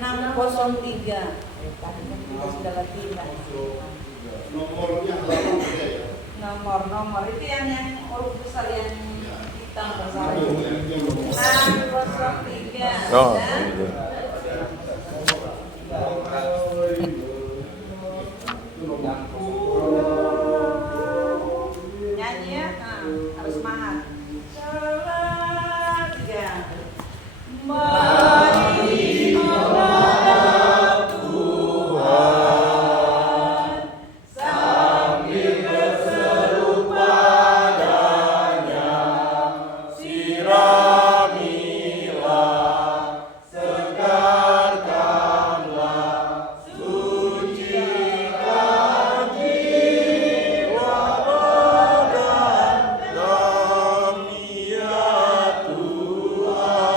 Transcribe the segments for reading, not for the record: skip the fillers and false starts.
603. Tadi kan kita sudah latihan. Nomornya halaman beda ya? Nomor itu yang huruf besar yang hitam besar. 603. Oh, Nyanyi ya, harus semangat. 3. Mari menghadap Tuhan sambil berseru padanya, siramilah, segarkanlah, sucikan jiwa badan kami ya Tuhan.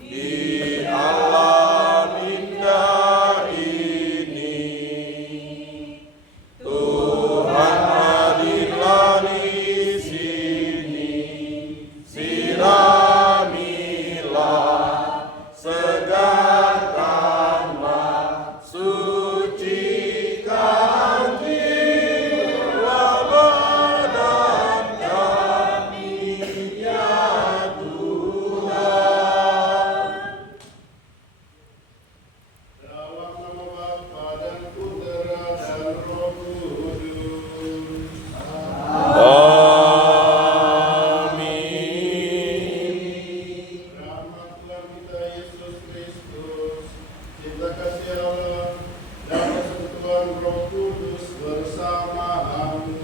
Di alam indah ini Tuhan hadirlah di sini, siramilah, segarkanlah, sucikan jiwa badan kami ya Tuhan. Dalam nama Bapa dan Putera dan Roh Kudus. amin. Rahmat Tuhan kita Yesus Kristus, cinta kasih Allah, dan persekutuan Roh Kudus bersamamu.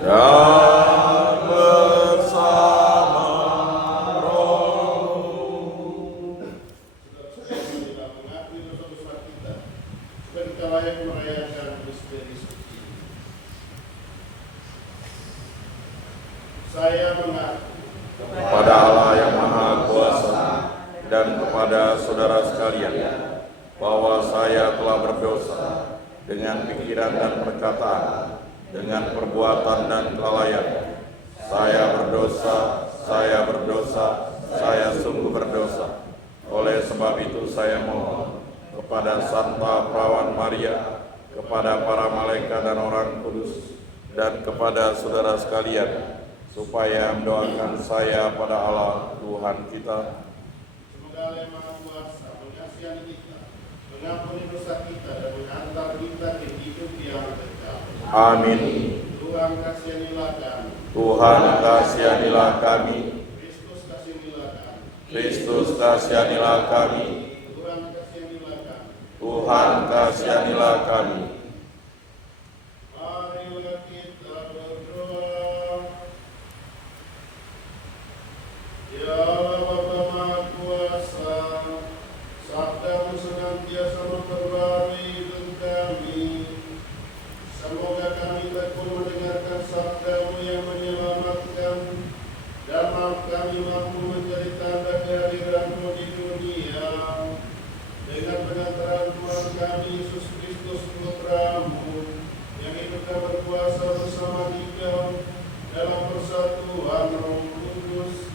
Dan bersama roh. Saudara-saudara, mengakui dosa-dosa kita, supaya kita layak merayakan misteri suci. Saya mengaku Kepada Allah yang Maha Kuasa dan kepada saudara sekalian, bahwa saya telah berdosa dengan pikiran dan perkataan, dengan perbuatan dan kelalaian. Saya berdosa, saya sungguh berdosa. Oleh sebab itu saya mohon kepada Santa Perawan Maria, kepada para malaikat dan orang kudus, dan kepada saudara sekalian, supaya mendoakan saya pada Allah Tuhan kita. semoga Allah yang Maha Kuasa mengasihi kita, mengampuni dosa kita, dan menghantar kita ke hidup yang kekal. Amin. Tuhan kasihanilah kami. Tuhan kasihanilah kami. Kristus kasihanilah kami. Kristus kasihanilah kami. Tuhan kasihanilah kami. Tuhan kasihanilah kami. Marilah kita berdoa. Ya Allah Bapa Maha Kuasa, sabda-Mu senantiasa memperbarui hidup kami. Semoga kami tekun mendengarkan sabda-Mu yang menyelamatkan, dan kami mampu menjadi tanda kehadiran-Mu di dunia. Dengan pengantaran Tuhan kami Yesus Kristus Putra-Mu, yang hidup dan berkuasa bersama Engkau dalam persatuan Roh Kudus,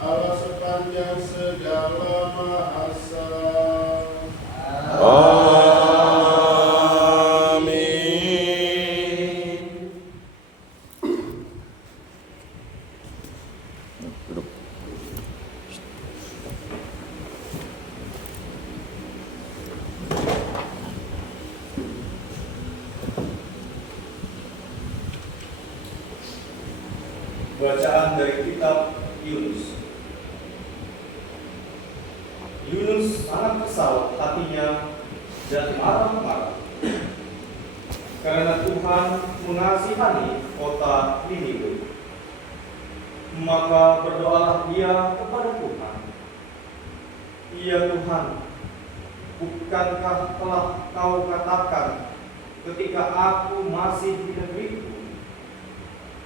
Allah sepanjang segala masa. Amin. Duduk. Bacaan dari kitab Yunus. Yunus sangat kesal hatinya dan marah-marah karena Tuhan mengasihani kota Niniwe. Maka berdoalah ia kepada Tuhan. Ya Tuhan, bukankah telah Kau katakan ketika aku masih di negeriku,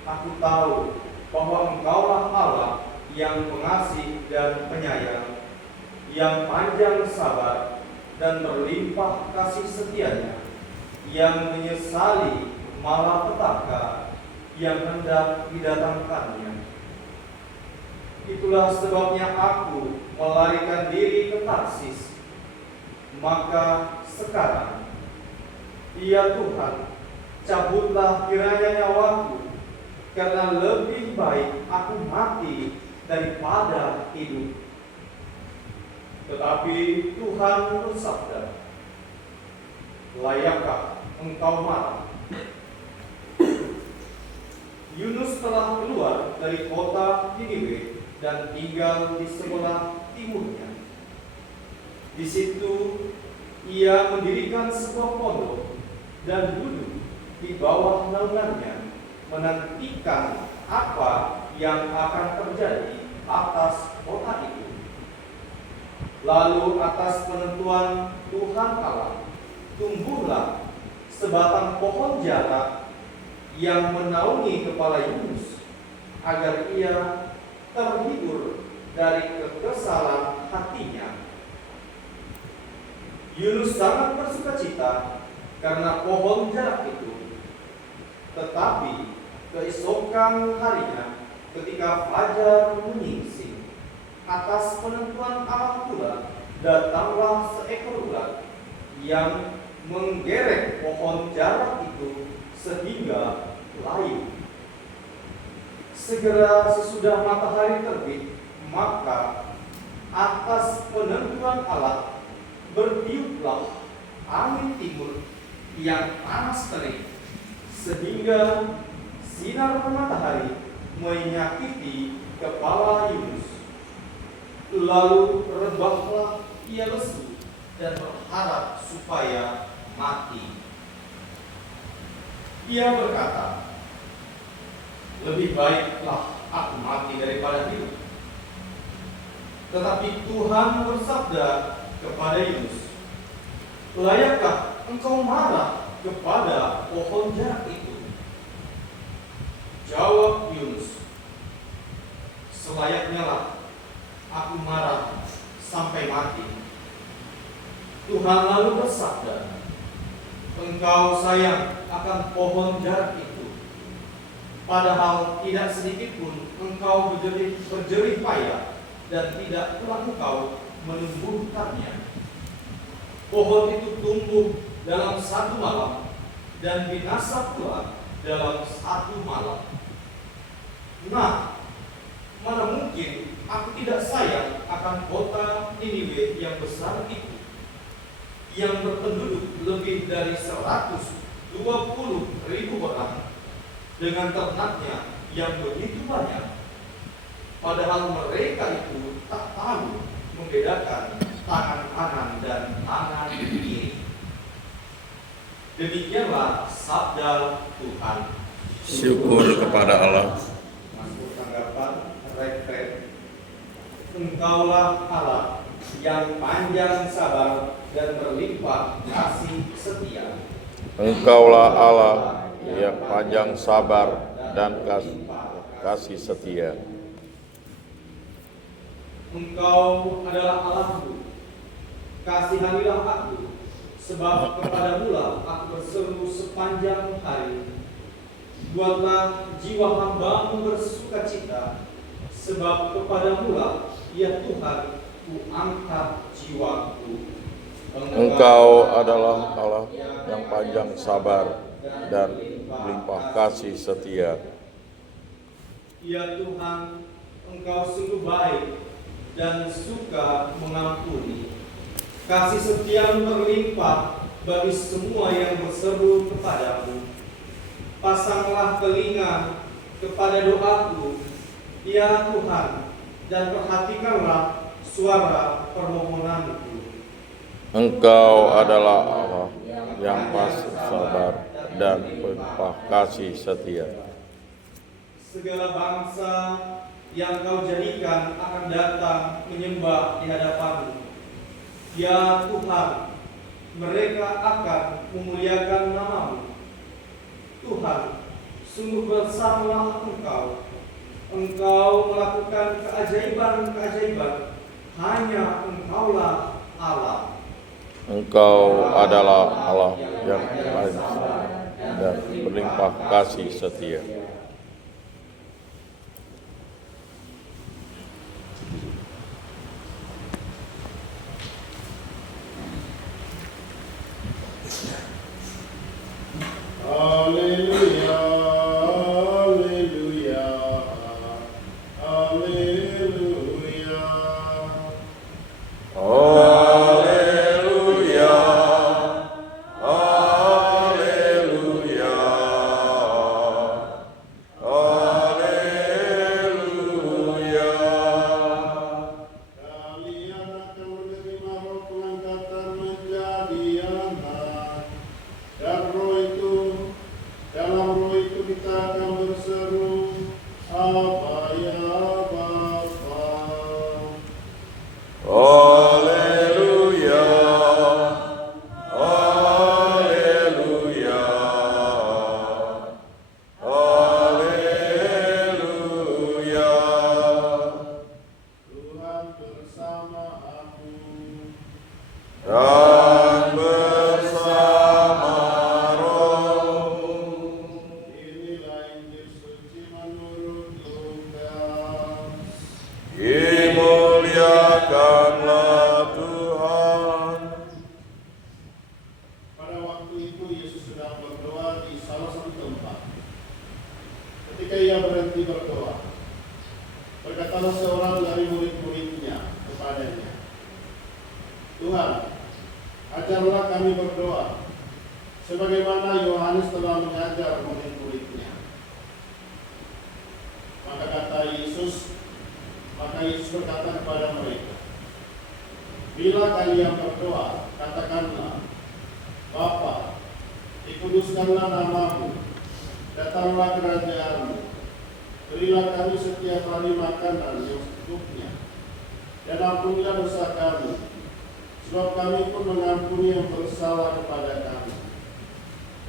aku tahu bahwa Engkaulah Allah yang pengasih dan penyayang, yang panjang sabar dan berlimpah kasih setianya, yang menyesali malapetaka yang hendak didatangkannya. Itulah sebabnya aku melarikan diri ke Tarsis. Maka sekarang, ya Tuhan, cabutlah kiranya nyawaku, karena lebih baik aku mati daripada hidup. Tetapi Tuhan bersabda, layakkah engkau marah? Yunus telah keluar dari kota Niniwe dan tinggal di sebelah timurnya. Di situ ia mendirikan sebuah pondok dan duduk di bawah naungannya, menantikan apa yang akan terjadi atas kota itu. Lalu atas penentuan Tuhan Allah, tumbuhlah sebatang pohon jara yang menaungi kepala Yunus, agar ia terhibur dari kekesalan hatinya. Yunus sangat bersukacita karena pohon jara itu. Tetapi keesokan harinya, ketika fajar menyingsing, atas penentuan Allah pula datanglah seekor ulat yang menggerek pohon jara itu sehingga layu. Segera sesudah matahari terbit, maka atas penentuan Allah bertiuplah angin timur yang panas terik, sehingga sinar matahari menyakiti kepala Yunus. Lalu rebahlah ia lesu dan berharap supaya mati. Ia berkata, lebih baiklah aku mati daripada hidup. Tetapi Tuhan bersabda kepada Yunus, layakkah engkau marah kepada pohon jara itu? Jawab Yunus, selayaknya lah aku marah sampai mati. Tuhan lalu bersabda, engkau sayang akan pohon jara itu, padahal tidak sedikit pun engkau berjerih payah dan tidak pula engkau menumbuhkannya. Pohon itu tumbuh dalam satu malam dan binasa pula dalam satu malam. Nah, mana mungkin aku tidak sayang akan kota Niniwe yang besar itu, yang berpenduduk lebih dari 120.000 orang, dengan ternaknya yang begitu banyak, padahal mereka itu tak tahu membedakan tangan kanan dan tangan kiri. Demikianlah sabda Tuhan. Syukur kepada Allah. Masuk tanggapan referen. Engkaulah Allah yang panjang sabar dan berlimpah kasih setia. Engkaulah Allah yang panjang sabar dan kasih setia. Engkau adalah Allahku, kasihanilah aku, sebab kepadamulah aku berseru sepanjang hari. Buatlah jiwa hamba-Mu bersukacita, sebab kepadamulah, ya Tuhan, ku angkat jiwaku. Engkau adalah Allah yang panjang sabar dan melimpah kasih setia. Ya Tuhan, Engkau sungguh baik dan suka mengampuni. Kasih setia-Mu berlimpah bagi semua yang berseru kepadamu. Pasanglah telinga kepada doaku, ya Tuhan, dan perhatikanlah suara permohonanku. Engkau adalah Allah yang pasti sabar dan melimpah kasih setia. Segala bangsa yang Kau jadikan akan datang menyembah di hadapan-Mu. Ya Tuhan, mereka akan memuliakan nama-Mu. Tuhan, sungguh bersamalah Engkau. Engkau melakukan keajaiban-keajaiban. Hanya Engkaulah Allah. Engkau adalah Allah yang panjang sabar dan berlimpah kasih setia. Bapa ya Bapa. Haleluya, haleluya, haleluya. Tuhan bersama aku. Dan bersama rohmu. Inilah Injil suci menurut Lukas. Dimuliakanlah Tuhan. Pada waktu itu Yesus sedang berdoa di salah satu tempat. Ketika ia berhenti berdoa, berkatalah seorang dari murid-muridnya kepadanya, Tuhan, ajarlah kami berdoa, sebagaimana Yohanes telah mengajar murid-muridnya. Maka Yesus berkata kepada mereka, bila kalian berdoa, katakanlah, Bapa, dikuduskanlah namamu, datanglah kerajaanmu, berilah kami setiap hari makanan yang secukupnya, dan ampunilah dosa kami, sebab kami pun mengampuni yang bersalah kepada kami.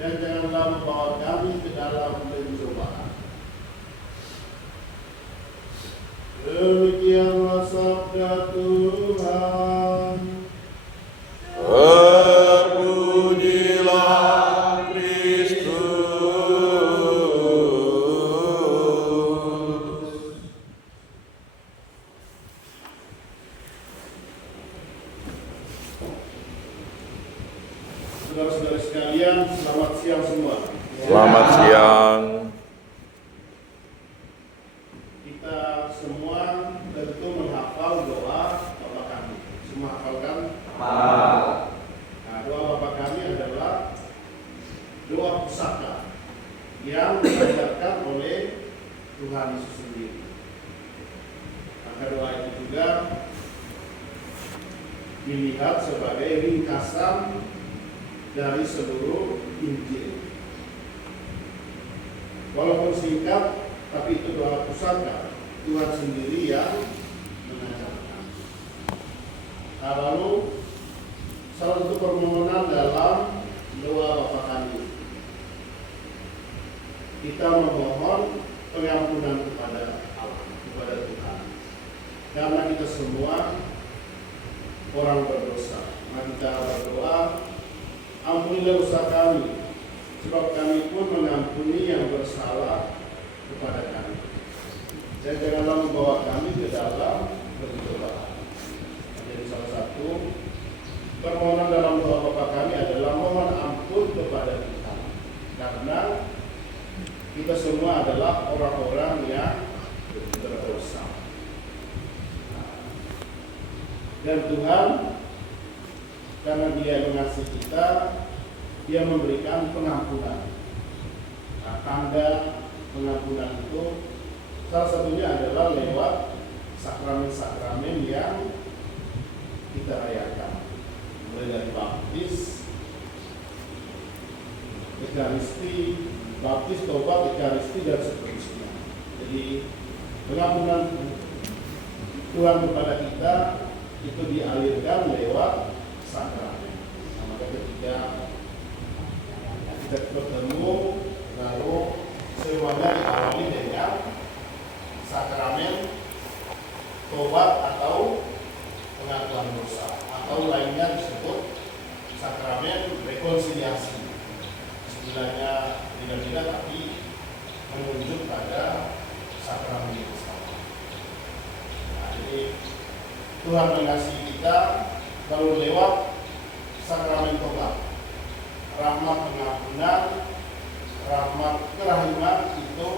Dan janganlah membawa kami ke dalam pencobaan. Demikianlah sabda Tuhan. Terpujilah Kristus. Saudara-saudara sekalian, selamat siang semua. Selamat siang. Kita semua tentu menghafal doa Bapa kami. Semua hafalkan? Nah, doa Bapa kami adalah doa pusaka yang diajarkan oleh Tuhan Yesus sendiri. Maka doa itu juga dilihat sebagai ringkasan dari seluruh Injil. Walaupun singkat, tapi itu doa pusaka Tuhan sendiri yang mengajarkan. Nah, lalu salah satu permohonan dalam doa Bapa kami, kita memohon pengampunan kepada Allah, kepada Tuhan, karena kita semua orang berdosa. Maka kita berdoa, ampunilah dosa kami, sebab kami pun mengampuni yang bersalah kepada kami. Dan janganlah membawa kami ke dalam pencobaan. Jadi salah satu permohonan dalam doa Bapa kami adalah mohon ampun kepada Tuhan, karena kita semua adalah orang-orang yang berdosa. Dan Tuhan, karena Dia mengasihi kita, Dia memberikan pengampunan. Nah, tanda pengampunan itu salah satunya adalah lewat sakramen-sakramen yang kita rayakan, mulai dari baptis, ekaristi, baptis, tobat, ekaristi, dan seterusnya. Jadi pengampunan Tuhan kepada kita itu dialirkan lewat sakramen. Nah, maka ketika kita bertemu, lalu semuanya diawali dengan sakramen tobat atau pengakuan dosa, atau lainnya disebut sakramen rekonsiliasi. Istilahnya beda-beda, tapi menunjuk pada sakramen yang sama. Nah, jadi Tuhan mengasihi kita, lalu lewat sakramen tobat, rahmat pengampunan, rahmat kerahiman itu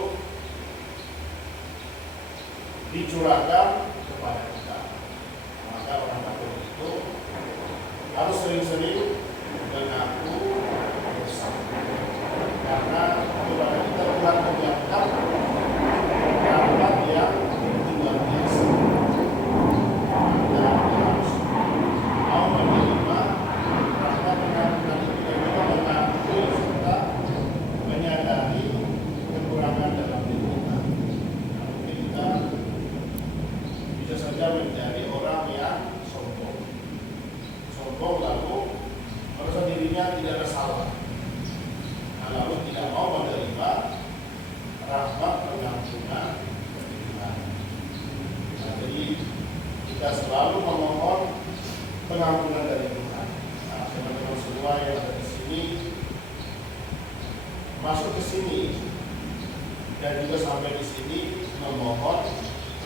dicurahkan kepada kita. Maka orang Katolik itu harus sering-sering mengaku dosa, karena kepada kita Tuhan menyiapkan rahmat yang luar biasa. Kita harus mau menerima rahmat pengampunan itu, dan juga mengakui serta menyadari kekurangan dalam diri kita. Mungkin dia menjadi orang yang sombong. Sombong lalu merasa dirinya tidak ada salah. Nah, lalu tidak mau menerima rahmat pengampunan Tuhan. Nah, jadi kita selalu memohon pengampunan dari Tuhan. Nah, teman-teman semua yang ada di sini masuk ke sini dan juga sampai di sini memohon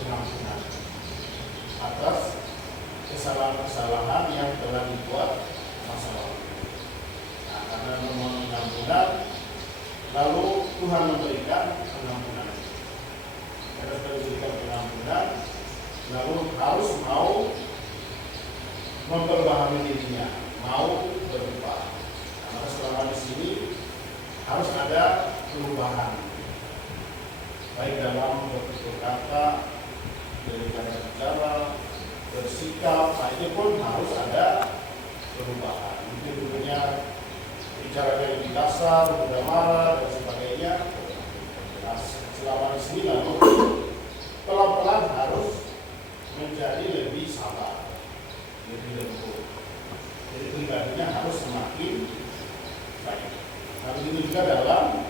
pengampunan atas kesalahan-kesalahan yang telah dibuat masa lalu. Nah, karena memohon pengampunan, lalu Tuhan memberikan pengampunan. Karena sudah diberikan pengampunan, lalu harus mau memperbaharui dirinya, mau berubah. Karena selama di sini harus ada perubahan, baik dalam bertutur kata, dari cara bicara, bersikap. Nah, itu pun harus ada perubahan. Mungkin dulunya bicara yang lebih kasar, mudah marah dan sebagainya. Nah, selama di sini lalu pelan-pelan harus menjadi lebih sabar, lebih lembut. Jadi pribadinya harus semakin baik. Nah, begitu juga dalam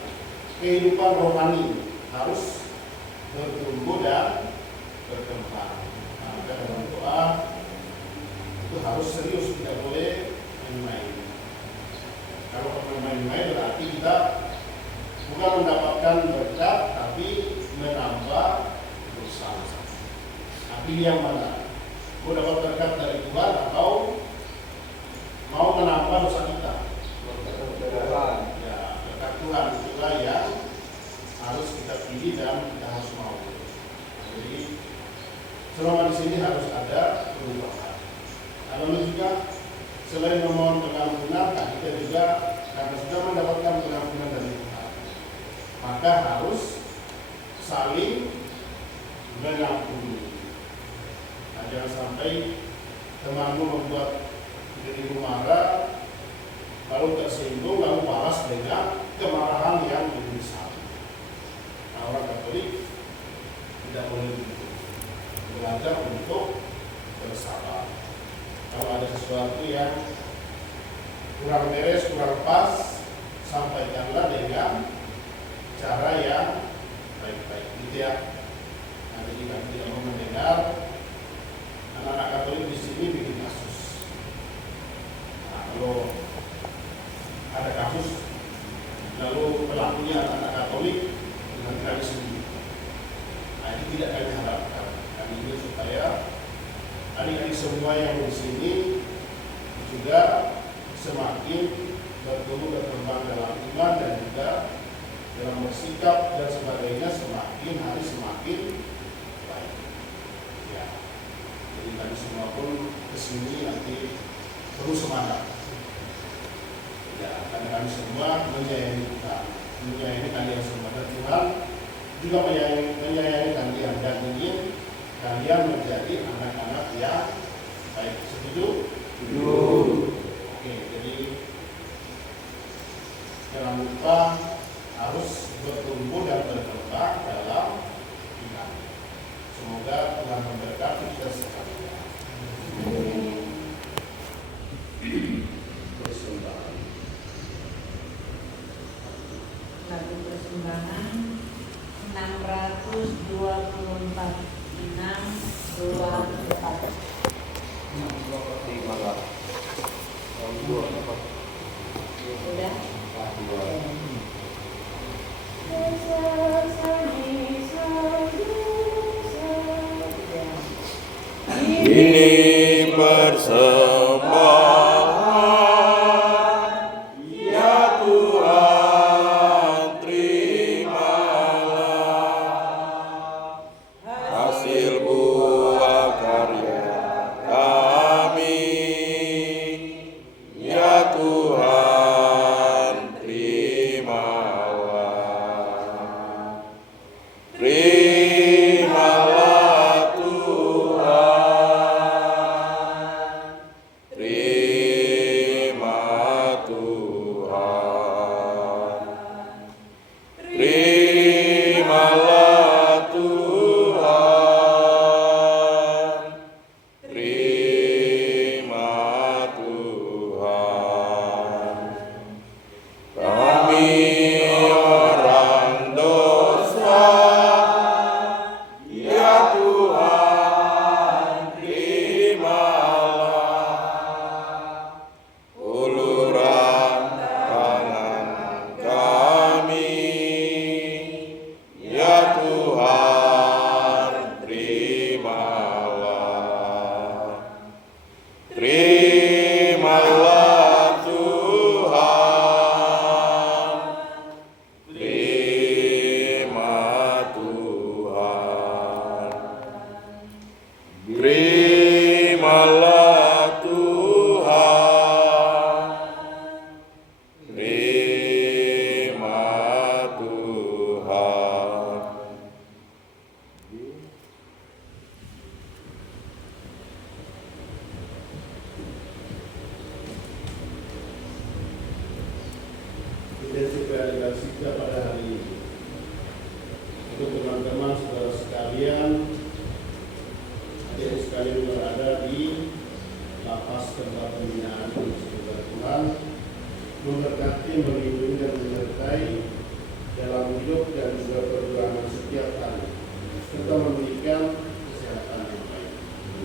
kehidupan rohani harus bertumbuh dan berkembang. Nah, dalam doa itu harus serius, tidak boleh main-main. Kalau main-main berarti kita bukan mendapatkan berkat, tapi menambah dosa. Nah, pilih yang mana? Mau dapat berkat dari Tuhan atau mau menambah dosa kita? Ya, berkat Tuhan itulah yang harus kita pilih dan kita harus mau. Jadi selama di sini harus ada perubahan. Nah, lalu juga selain memohon pengampunan, kita juga karena sudah mendapatkan pengampunan dari Tuhan, maka harus saling mengampuni. Nah, jangan sampai temanmu membuat dirimu marah, lalu tersinggung, lalu balas dengan kemarahan yang lebih besar. Nah, orang Katolik tidak boleh begitu. Belajar untuk bersabar. Kalau ada sesuatu yang kurang beres, kurang pas, sampaikanlah dengan cara yang baik-baik. Gitu ya. Nah, jadi kami tidak mau mendengar anak-anak Katolik di sini bikin kasus. Nah, kalau ada kasus, lalu pelakunya anak-anak Katolik dengan kami sendiri. Nah, itu tidak kami harapkan. Kami ingin supaya adik-adik semua yang di sini juga semakin bertumbuh berkembang dalam iman dan juga dalam bersikap dan sebagainya, semakin hari semakin baik. Ya, jadi kami semua pun kesini nanti terus semangat. Ya, karena kami semua menyayangi Tuhan, menyayangi kalian semua, dan Tuhan juga menyayangi kalian dan ingin kalian menjadi anak-anak yang baik. Setuju? Setuju. Oke, jadi jangan lupa harus bertumbuh dan berkembang dalam iman. Semoga Tuhan memberkati kita sekalian. Persembahan. Lagu persembahan 624 624. Udah? Ini persembahan, ya Tuhan, terimalah hasil buah karya kami, ya Tuhan, terimalah. Terimalah Tuhan. atas tempat pembinaan. Semoga Tuhan memberkati, melindungi dan menyertai dalam hidup dan juga perjuangan setiap hari, serta memberikan kesehatan yang baik.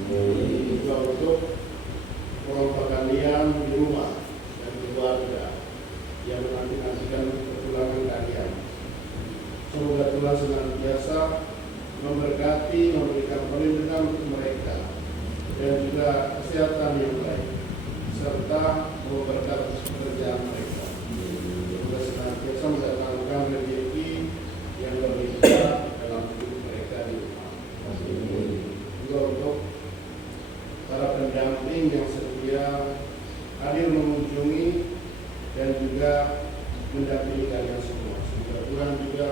Ini juga untuk orang kalian di rumah dan keluarga yang menanti-nantikan kepulangan kalian. Semoga Tuhan senantiasa memberkati, memberikan perlindungan untuk mereka dan juga kesehatan yang baik, serta memberkati pekerjaan mereka. Semoga senantiasa mendatangkan rezeki yang berlimpah dalam hidup mereka di rumah. Juga untuk para pendamping yang setia hadir mengunjungi dan juga mendampingi kalian semua. Semoga Tuhan juga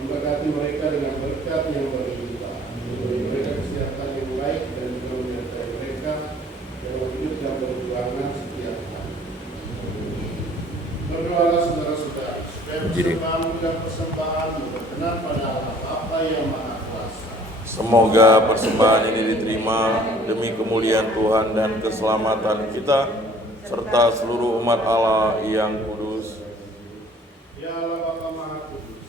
memberkati mereka dengan berkat yang berlimpah, memberi mereka kesehatan yang baik dan juga menyertai mereka dalam hidup dan perjuangan setiap hari. Berdoalah saudara-saudara supaya persembahan berkenan pada Allah Bapa yang Maha Kuasa. Semoga persembahan ini diterima demi kemuliaan Tuhan dan keselamatan kita serta seluruh umat Allah yang kudus. Ya Allah Bapa Maha Kudus,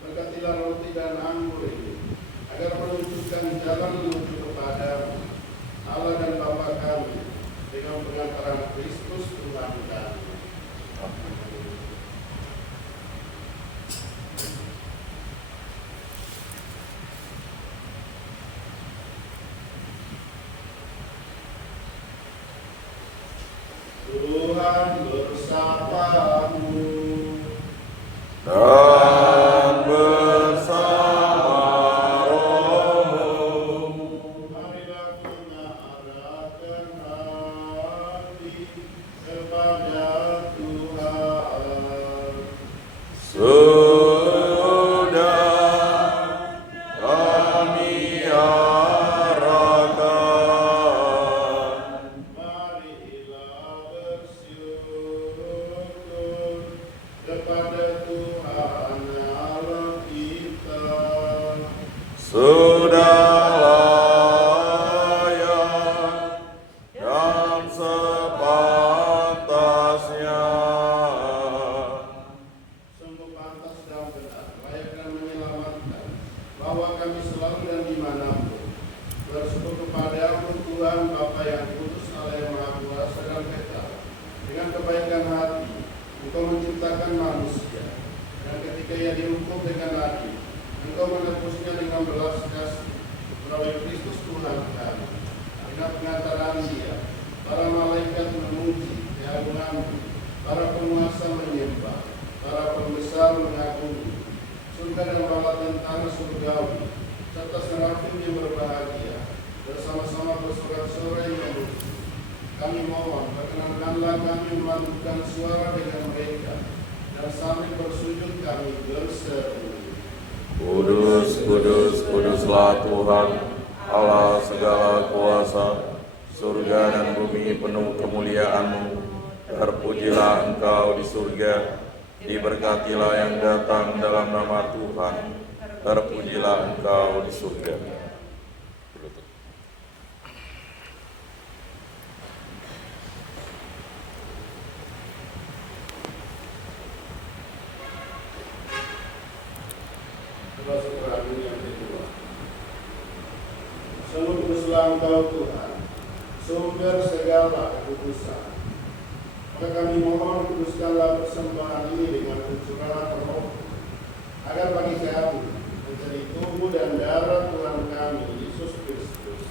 berkatilah roti dan anggur ini agar menunjukkan jalan menuju kepada Allah dan Bapa kami dengan pengantaran Kristus Tuhan kami. Tuhan bersamamu Dan bersama rohmu. Marilah mengarahkan hati kepada Tuhan. Sudah kami arahkan. Marilah bersyukur kepada Tuhan Allah kita. Sudah layak dan sepantasnya. Sungguh pantas dan benar, layak dan menyelamatkan, bahwa kami selalu dan dimanapun bersyukur kepadamu Tuhan Bapa yang kudus, Allah yang Maha Kuasa dan Esa. Dengan kebaikan hati Engkau menciptakan manusia, dan ketika ia dihukum dengan adil, Engkau menebusnya dengan belas kasih melalui Kristus Tuhan kami. Dengan pengantaran Dia, para malaikat memuji, diagungan, para penguasa menyembah, para pembesar mengagumi, surga dan bala tentara surgawi, serta serafim yang berbahagia, bersama-sama bersorak-sorai memuji. Kami mohon, perkenankanlah kami memadukan suara dengan mereka, dan sambil bersujud kami berseru. Kudus, kudus, kuduslah Tuhan, Allah segala kuasa, surga dan bumi penuh kemuliaan-Mu. Terpujilah Engkau di surga, diberkatilah yang datang dalam nama Tuhan. Terpujilah Engkau di surga. Saudara yang kedua, sungguh kuduslah Engkau Tuhan, sumber segala kekudusan. Maka kami mohon kuduskanlah persembahan ini dengan pencurahan Roh, agar bagi kami menjadi tubuh dan darah Tuhan kami Yesus Kristus.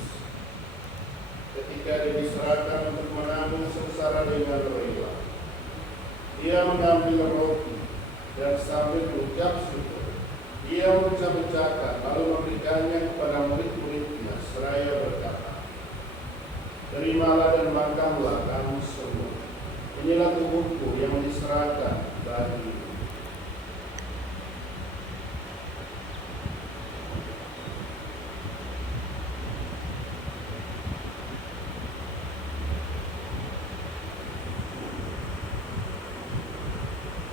Ketika Dia diserahkan untuk menanggung sengsara dengan rela, Dia mengambil roti dan sambil mengucap syukur, Dia mengucap-ucapkan lalu memberikannya kepada murid-muridnya seraya berkata, "Terimalah dan makanlah kamu semua. Inilah tubuhku yang diserahkan bagimu."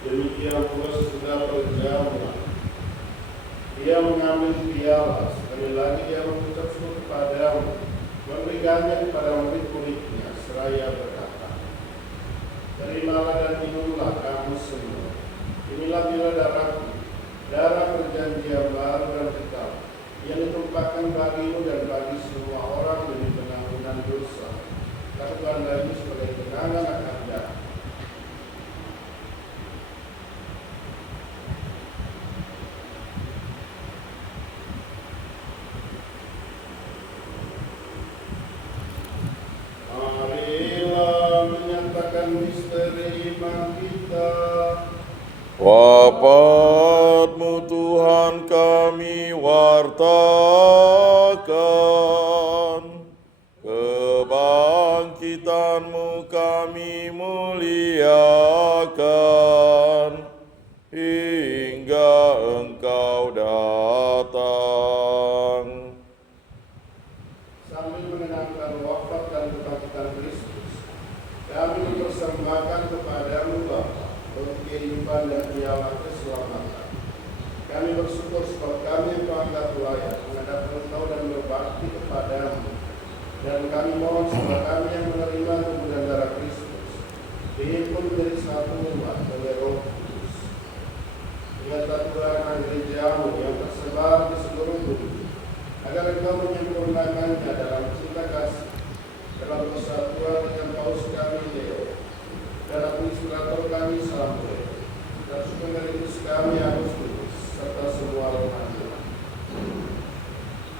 Demikian pula sesudah perjamuan, Dia mengambil piala, sekali lagi Dia mengucap syukur kepadamu, memberikannya kepada murid-muridnya seraya berkata, terimalah dan minumlah kamu semua. Inilah bila darahku, darah perjanjian baru dan kekal, yang ditumpahkan bagimu dan bagi semua orang demi pengampunan dosa. Lakukanlah ini sebagai kenangan akan dia. Marilah menyatakan misteri iman kita. Wafat-Mu Tuhan kami wartakan, kebangkitan-Mu kami muliakan, hingga Engkau datang. Sambil mengenangkan wafat dan kebangkitan Kristus, kami mempersembahkan kepadamu Bapa untuk kehidupan dan piala keselamatan. Kami bersyukur sebab kami yang anggap layak menghadap Engkau dan berbakti kepadamu. Dan kami mohon sebab kami yang menerima tubuh dan darah Kristus dihimpun menjadi satu umat oleh Roh Kudus. Ingatlah Tuhan gereja-Mu yang tersebar di seluruh bumi, agar Engkau menyempurnakannya dalam cinta kasih, dalam persatuan dengan Paus kami Leo, dan administrator kami Samuel, dan sekretaris kami Agustus, serta semua rohani.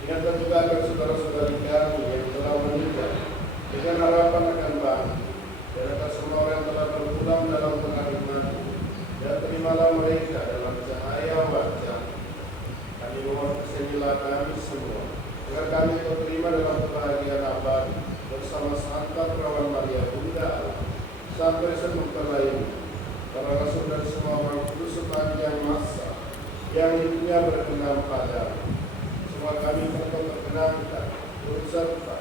Ingatlah juga akan saudara-saudari kami yang telah meninggal dengan harapan akan bangkit, dan akan semua orang yang telah berpulang dalam penghakiman-Mu, dan terimalah mereka dalam cahaya wajah. Kami mohon kesinilah kami semua, agar kami terima dalam kebahagiaan abadi bersama Santa Perawan Maria Bunda Allah, sampai sebentar lain para rasul dan semua orang kudus sepanjang masa yang hidupnya berkenan padamu. Semua kami terkenangkan, berserta,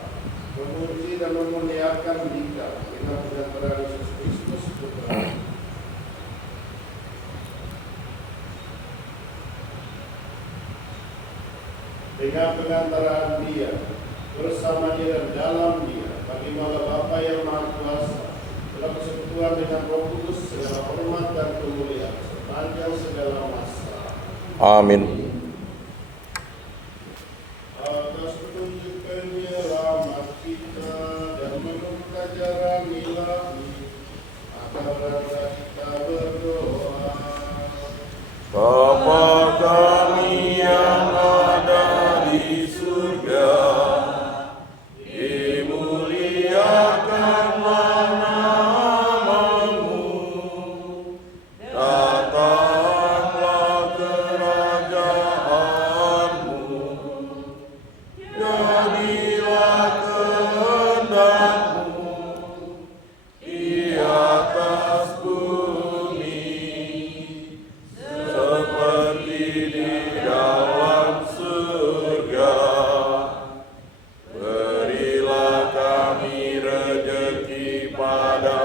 memuji dan memuliakan Dikau dengan penyertaan Yesus Kristus Putra. Dengan pengantaraan Dia, bersama Dia dan dalam Dia, bagi Allah Bapa yang Maha Kuasa, dalam persekutuan dengan Roh Kudus, segala hormat dan kemuliaan sepanjang segala masa. Amin. Atas petunjuk penyelamat kita dan menurut ajaran ilahi, marilah kita berdoa. Bapa kami yang ada di surga, dimuliakanlah namamu, datanglah kerajaanmu, jadilah kehendakmu di atas bumi seperti di dalam surga. Berilah kami rejeki pada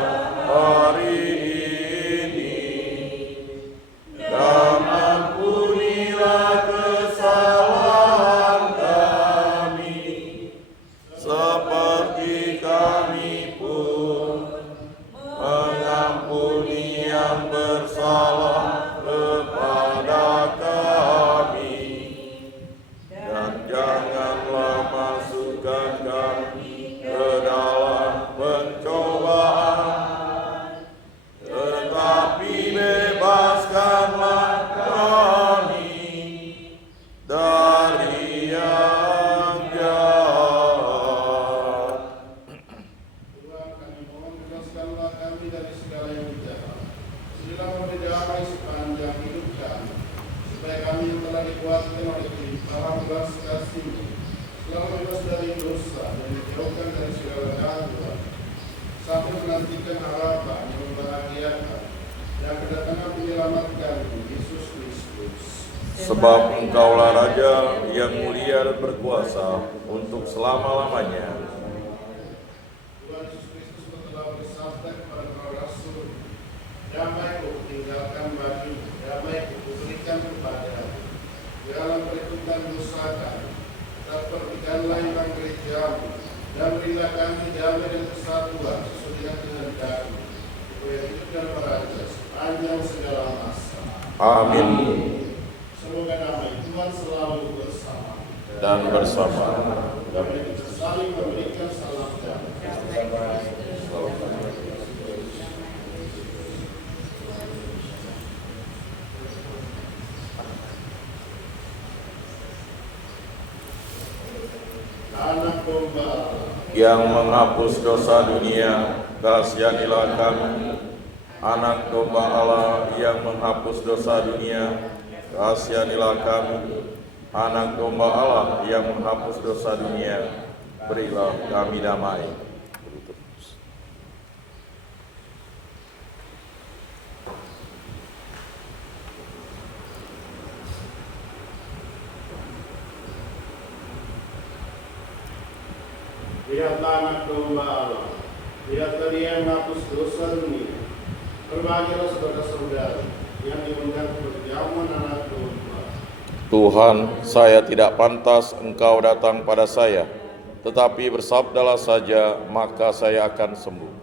hari ini, dan ampunilah kesalahan kami, seperti kami pun mengampuni yang bersalah kepada kami, dan janganlah masukkan kami ke dalam pencobaan, tetapi bebaskanlah kami dari yang jahat. Tuhan, kami mohon bebaskanlah kami dari segala yang jahat. Sila memberi damai sepanjang hidup kami, supaya kami yang telah dikuatkan oleh kelimpahan belas kasih-Mu selalu bebas dari dosa dan dijauhkan dari segala gangguan, sampai menantikan harapan yang membahagiakan dan kedatangan penyelamat kami, Yesus Kristus. Sebab Engkaulah Raja yang mulia dan berkuasa untuk selama-lamanya. Tuhan Yesus Kristus telah bersabda kepada para rasul, damai-Ku tinggalkan bagimu, damai-Ku berikan kepadamu. Janganlah perhitungkan dosa kami, dan perhatikanlah iman gereja-Mu, dan berilah kami damai dan persatuan sesuai dengan kehendak-Mu, supaya hidup dan meraja sepanjang segala masa. Amin. Semoga damai Tuhan selalu bersama Dan bersama. dan kita saling memberikan salam damai. Anak domba Allah, Yang menghapus dosa dunia, kasihanilah kami. Anak domba Allah yang menghapus dosa dunia, kasihanilah kami. Anak domba Allah yang menghapus dosa dunia, berilah kami damai. lihatlah anak domba Allah, lihatlah Dia yang menghapus dosa dunia. Berbahagialah saudara-saudara yang diundang ke perjamuan anak domba. Tuhan, saya tidak pantas Engkau datang pada saya, tetapi bersabdalah saja, maka saya akan sembuh.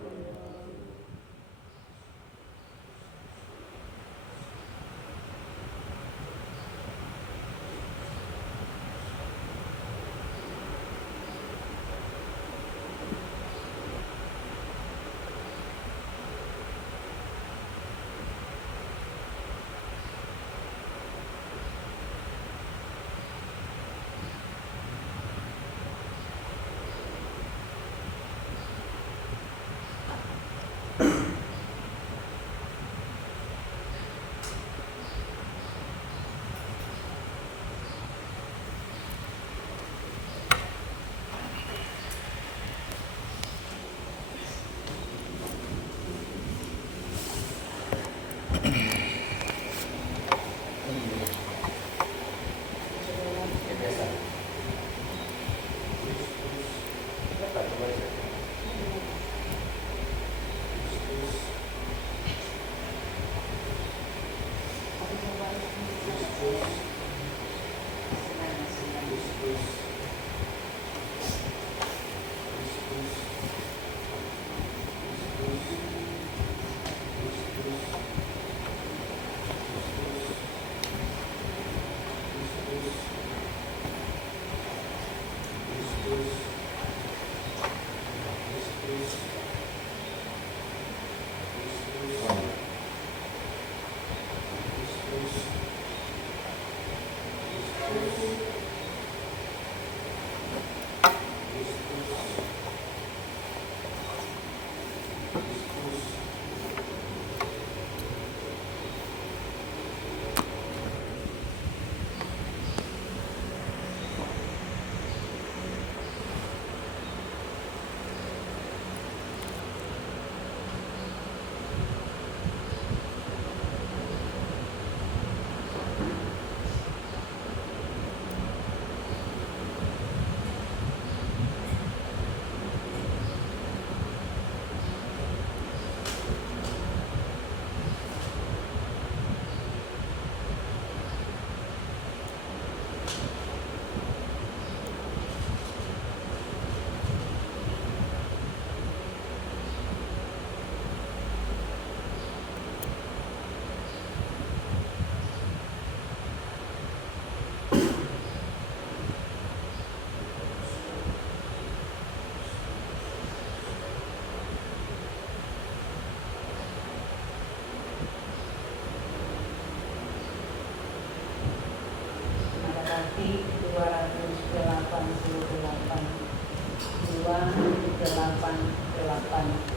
Hati 288.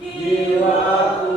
Jiwa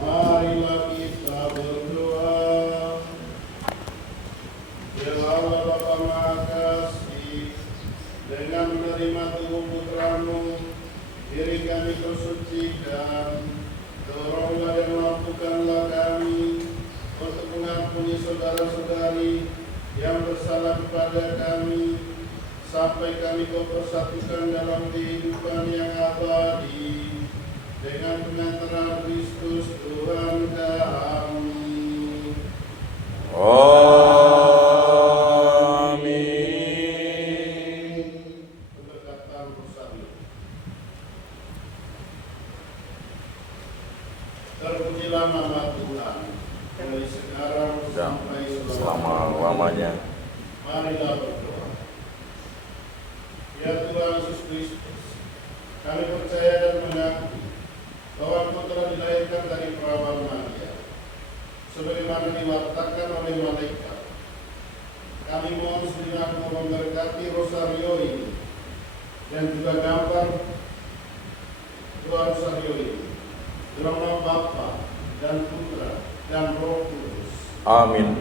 Marilah kita berdoa. Ya Allah Bapa Maha Kasih, dengan menerima tubuh Putramu, diri kami tersucikan. Tolonglah dan mampukanlah kami untuk mengampuni saudara-saudari yang bersalah kepada kami, sampai kami Kau persatukan dalam kehidupan yang abadi dengan pengantaran Kristus Tuhan kami. Amin. Pendekatan Rosario. Terpujilah nama Tuhan dari sekarang Dan sampai selama-lamanya. Marilah berdoa. Ya Tuhan Yesus Kristus, kami percaya dan mengaku bahwa Engkau telah dilahirkan dari perawan Maria, sebagaimana diwartakan oleh malaikat. Kami mohon sejenak memberkati rosario ini dan juga gambar dua rosario ini, dalam nama Bapa dan Putra dan Roh Kudus. Amin.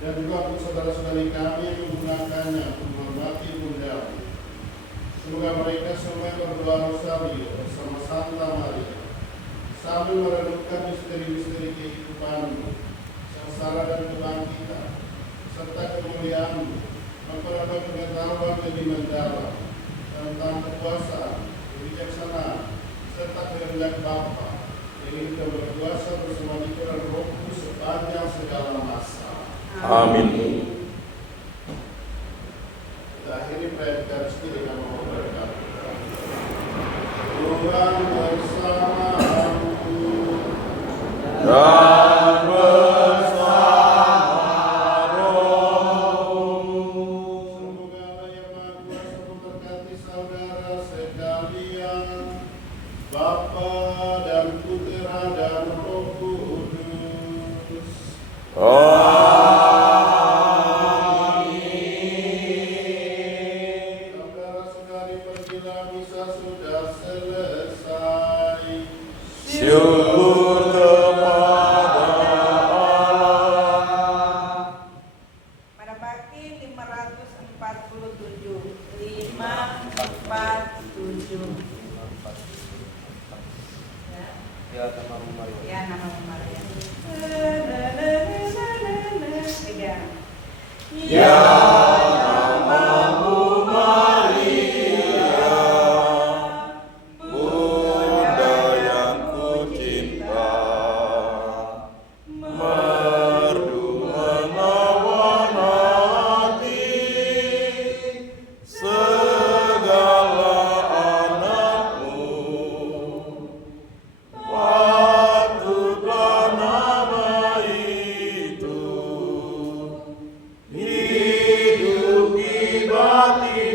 Dan juga untuk saudara-saudari kami yang menggunakannya untuk menghormati bundamu. Semoga mereka semua berdoa rosario bersama Santa Maria, sambil merenungkan misteri-misteri kehidupanmu, sengsara dan kebangkitan, serta kemuliaanmu, memperoleh pengetahuan lebih mendalam tentang kekuasaan, kebijaksanaan, serta kehendak Bapa yang hidup berkuasa bersama di peran Roh Kudus sepanjang segala masa. Amin. Kita akhiri perayaan Ekaristi dengan memberkati. Tuhan bersamamu. Dan bersama rohmu. Semoga Allah yang Maha Kuasa memberkati saudara sekalian, Bapa dan Putra dan Roh Kudus. Saudara-saudari, pergilah, misa sudah selesai. Syukur kepada Allah. Pada bakti 547. 547. Ya, nama Maria. Pegang. Ya namamu Maria, Bunda yang kucinta, merdu menawan hati segala anakmu. Patutlah nama itu hidup di batin